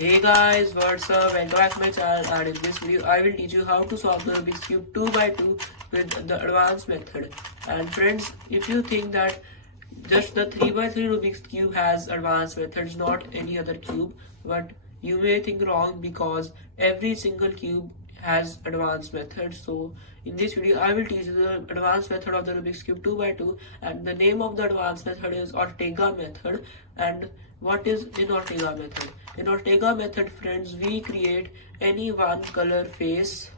Hey guys, what's up? Welcome back to my channel, and in this video I will teach you how to solve the Rubik's Cube 2 by 2 with the advanced method. And friends, if you think that just the 3 by 3 Rubik's Cube has advanced methods, not any other cube, but you may think wrong because every single cube has advanced methods. So in this video I will teach you the advanced method of the Rubik's Cube 2 by 2, and the name of the advanced method is Ortega method. And what is in Ortega method? In Ortega method, friends, we create any one color face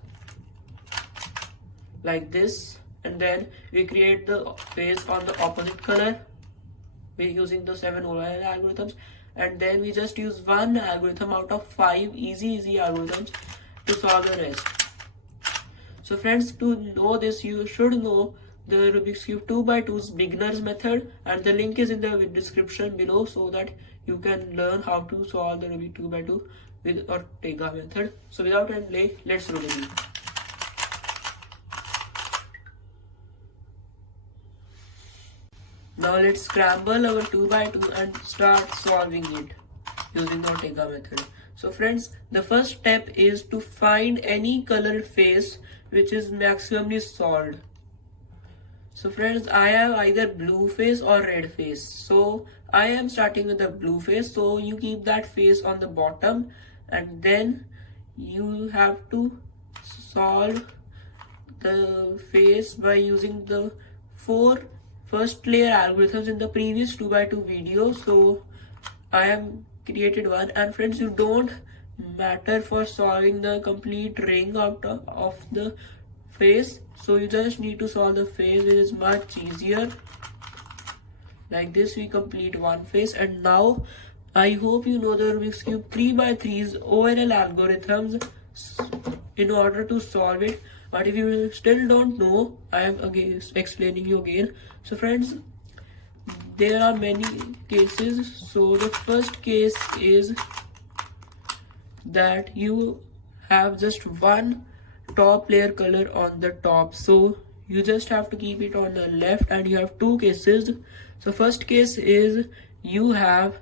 like this, and then we create the face on the opposite color. We're using the 7 OL algorithms, and then we just use one algorithm out of 5 easy algorithms to solve the rest. So friends, to know this, you should know the Rubik's Cube 2 by 2's beginners method, and the link is in the description below so that you can learn how to solve the Rubik's 2 by 2 with Ortega method. So without any delay, let's begin. Now let's scramble our 2 by 2 and start solving it using the Ortega method. So friends, the first step is to find any colored face which is maximally solved. So friends, I have either blue face or red face. So I am starting with the blue face. So you keep that face on the bottom, and then you have to solve the face by using the 4 first layer algorithms in the previous 2 by 2 video. So I am created one, and friends, you don't matter for solving the complete ring out of the face. So you just need to solve the face, which is much easier. Like this, we complete one face. And now I hope you know the Rubik's Cube 3 by 3's OLL algorithms in order to solve it. But if you still don't know, I am again explaining you again. So friends, there are many cases. So the first case is that you have just one top layer color on the top, so you just have to keep it on the left, and you have two cases. So first case is you have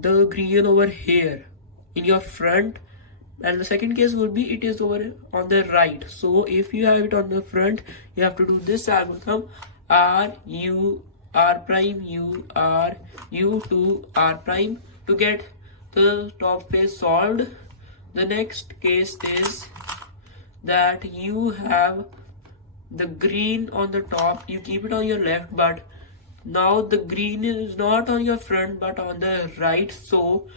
the green over here in your front, and the second case would be it is over on the right. So if you have it on the front, you have to do this algorithm: R U R prime U R U to R prime to get the top face solved. The next case is that you have the green on the top, you keep it on your left, but now the green is not on your front but on the right. So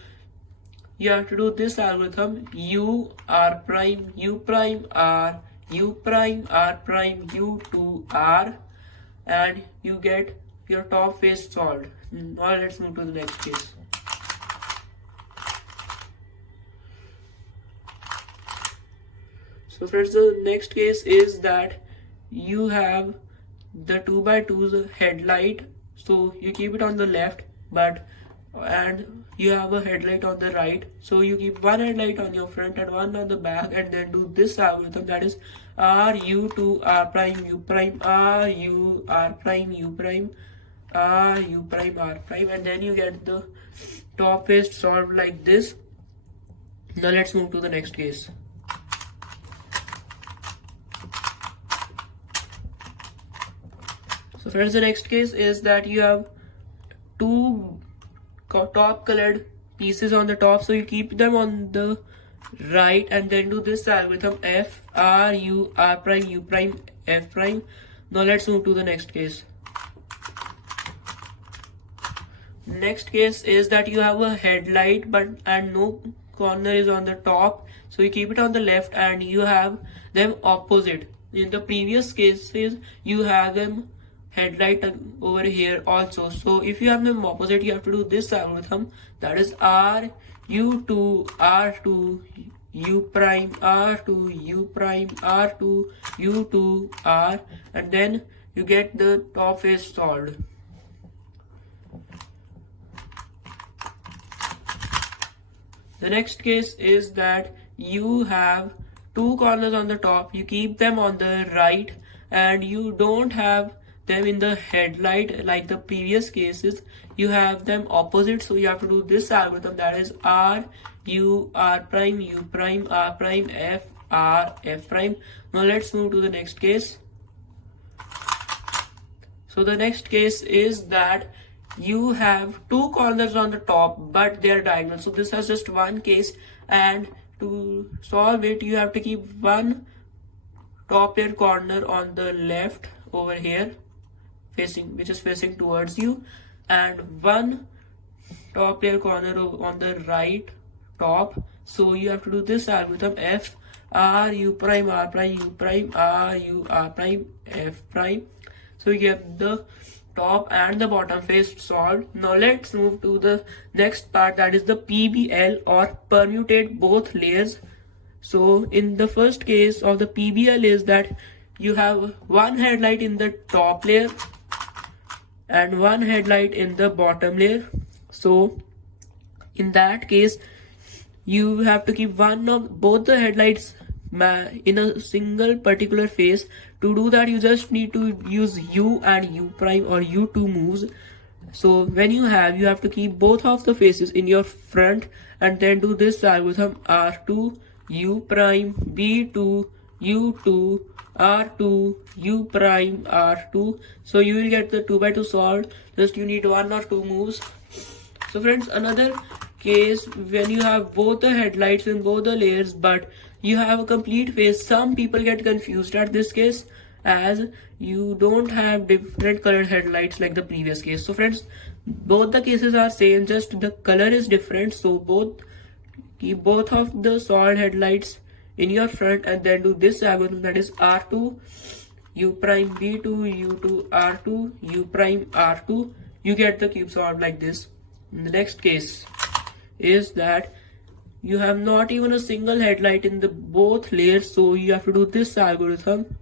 you have to do this algorithm: U R prime U prime R U prime R prime U to R, and you get your top face solved. Now let's move to the next case. So friends, the next case is that you have the 2 by 2's headlight. So you keep it on the left, and you have a headlight on the right. So you keep one headlight on your front and one on the back, and then do this algorithm, that is R U to R prime U prime R U R prime U prime R U prime R prime, and then you get the top face solved like this. Now let's move to the next case. So friends, the next case is that you have two top colored pieces on the top, so you keep them on the right, and then do this algorithm: F R U R prime U prime F prime. Now let's move to the next case. Next case is that you have a headlight and no corner is on the top, so you keep it on the left, and you have them opposite. In the previous cases, you have them headlight over here also. So if you have them opposite, you have to do this algorithm, that is R U to R to U prime R to U prime R to U to R, and then you get the top face solved. The next case is that you have two corners on the top, you keep them on the right, and you don't have them in the headlight like the previous cases, you have them opposite. So you have to do this algorithm, that is R, U, R prime, U prime, R prime, F, R, F prime. Now let's move to the next case. So the next case is that you have two corners on the top but they are diagonal. So this has just one case, and to solve it you have to keep one top layer corner on the left over here which is facing towards you, and one top layer corner on the right top. So you have to do this algorithm, F, R, U prime, R prime, U prime, R, U, R prime, F prime. So you get the top and the bottom face solved. Now let's move to the next part, that is the PBL, or permutate both layers. So in the first case of the PBL is that you have one headlight in the top layer and one headlight in the bottom layer. So in that case you have to keep one of both the headlights in a single particular face. To do that you just need to use U and U prime or U2 moves. So when you have to keep both of the faces in your front and then do this algorithm, R2, U prime, B2, U2, R2, U prime, R2. So you will get the 2x2 solved. Just you need one or two moves. So friends, another case when you have both the headlights in both the layers but you have a complete face. Some people get confused at this case as you don't have different colored headlights like the previous case. So friends, both the cases are same, just the color is different. So keep both of the solid headlights in your front and then do this algorithm, that is R2, U prime, B2, U2, R2, U prime, R2. You get the cube solved like this. In the next case is that you have not even a single headlight in the both layers. So you have to do this algorithm,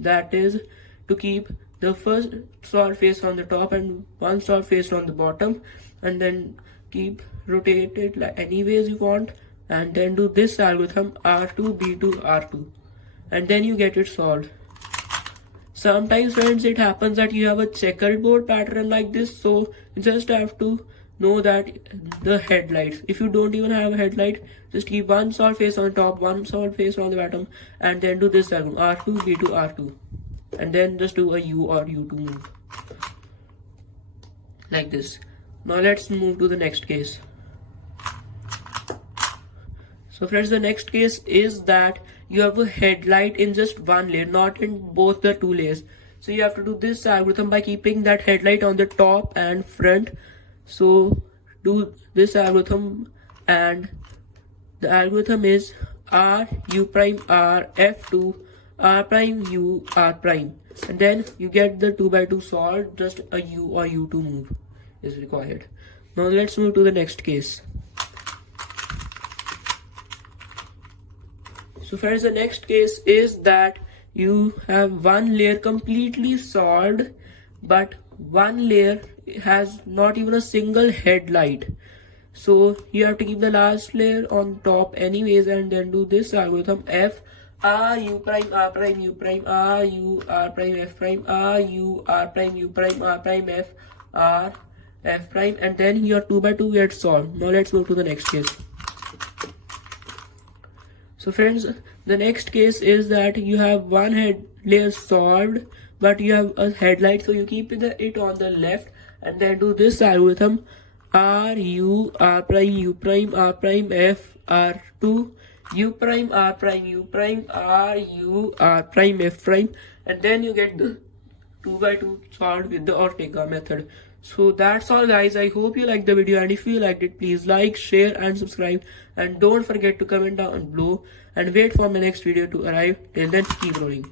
that is to keep the first solid face on the top and one solid face on the bottom, and then keep rotate it like any ways you want, and then do this algorithm, R2, B2, R2, and then you get it solved. Sometimes friends it happens that you have a checkerboard pattern like this, so you just have to know that the headlights, if you don't even have a headlight, just keep one solid face on top, one solid face on the bottom, and then do this algorithm, R2, B2, R2, and then just do a U or U2 move like this. Now let's move to the next case. So friends, the next case is that you have a headlight in just one layer, not in both the two layers. So you have to do this algorithm by keeping that headlight on the top and front. So do this algorithm, and the algorithm is R, U prime, R, F2, R prime, U, R prime, and then you get the 2x2 solved. Just a U or U2 move is required. Now let's move to the next case. So friends, the next case is that you have one layer completely solved but one layer has not even a single headlight. So you have to keep the last layer on top anyways, and then do this algorithm, F, R, U prime, R prime, U prime, R, U, R prime, F prime, R, U, R prime, U prime, R prime, F, R, F prime, and then your 2x2 gets solved. Now let's move to the next case. So friends, the next case is that you have one head layer solved but you have a headlight, so you keep it on the left and then do this algorithm, R, U, R prime, U prime, R prime, F, R2, U prime, R prime, U prime, R, U, R prime, F prime, and then you get the 2x2 solved with the Ortega method. So that's all guys, I hope you liked the video, and if you liked it, please like, share and subscribe, and don't forget to comment down below and wait for my next video to arrive. Till then, keep rolling.